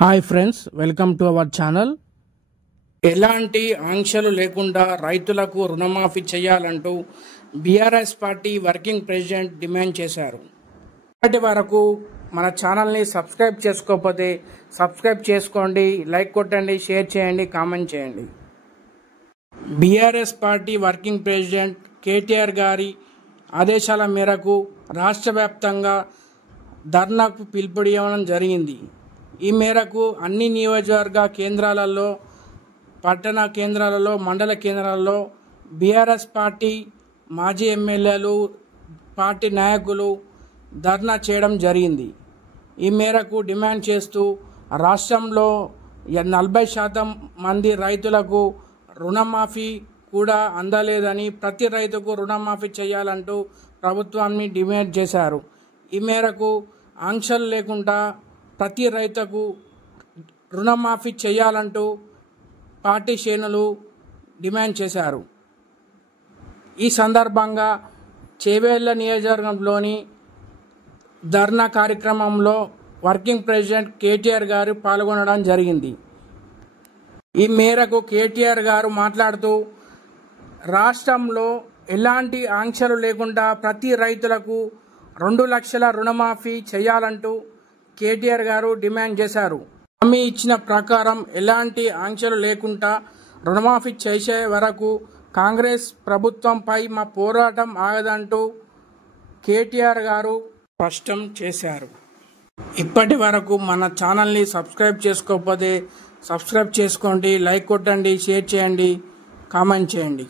Hi friends, welcome to our channel. ఎలాంటి ఆంక్షలు లేకుండా రైతులకు రుణమాఫీ చేయాలంటూ BRS party working president demand చేశారు. ఇప్పటి వరకు మన ఛానల్ని సబ్స్క్రైబ్ చేసుకోకపోతే సబ్స్క్రైబ్ చేసుకోండి, లైక్ కొట్టండి, షేర్ చేయండి, కామెంట్ చేయండి. BRS party working president KTR గారి ఆదేశాల మేరకు రాష్ట్ర వ్యాప్తంగా ధర్నాకు పిలుపునివ్వడం జరిగింది. ఈ మేరకు అన్ని నియోజకవర్గ కేంద్రాలలో, పట్టణ కేంద్రాలలో, మండల కేంద్రాలలో బీఆర్ఎస్ పార్టీ మాజీ ఎమ్మెల్యేలు, పార్టీ నాయకులు ధర్నా చేయడం జరిగింది. ఈ మేరకు డిమాండ్ చేస్తూ రాష్ట్రంలో 40% మంది రైతులకు రుణమాఫీ కూడా అందలేదని, ప్రతి రైతుకు రుణమాఫీ చేయాలంటూ ప్రభుత్వాన్ని డిమాండ్ చేశారు. ఈ మేరకు ఆంక్షలు లేకుండా ప్రతి రైతుకు రుణమాఫీ చేయాలంటూ పార్టీ శ్రేణులు డిమాండ్ చేశారు. ఈ సందర్భంగా చేవేళ్ల నియోజకవర్గంలోని ధర్నా కార్యక్రమంలో వర్కింగ్ ప్రెసిడెంట్ కేటీఆర్ గారు పాల్గొనడం జరిగింది. ఈ మేరకు కేటీఆర్ గారు మాట్లాడుతూ రాష్ట్రంలో ఎలాంటి ఆంక్షలు లేకుండా ప్రతి రైతులకు 2 లక్షల రుణమాఫీ చేయాలంటూ కేటీఆర్ గారు డిమాండ్ చేశారు. హామీ ఇచ్చిన ప్రకారం ఎలాంటి ఆంక్షలు లేకుండా రుణమాఫీ చేసే వరకు కాంగ్రెస్ ప్రభుత్వంపై మా పోరాటం ఆగదంటూ కేటీఆర్ గారు స్పష్టం చేశారు. ఇప్పటి వరకు మన ఛానల్ని సబ్స్క్రైబ్ చేసుకోకపోతే సబ్స్క్రైబ్ చేసుకోండి, లైక్ కొట్టండి, షేర్ చేయండి, కామెంట్ చేయండి.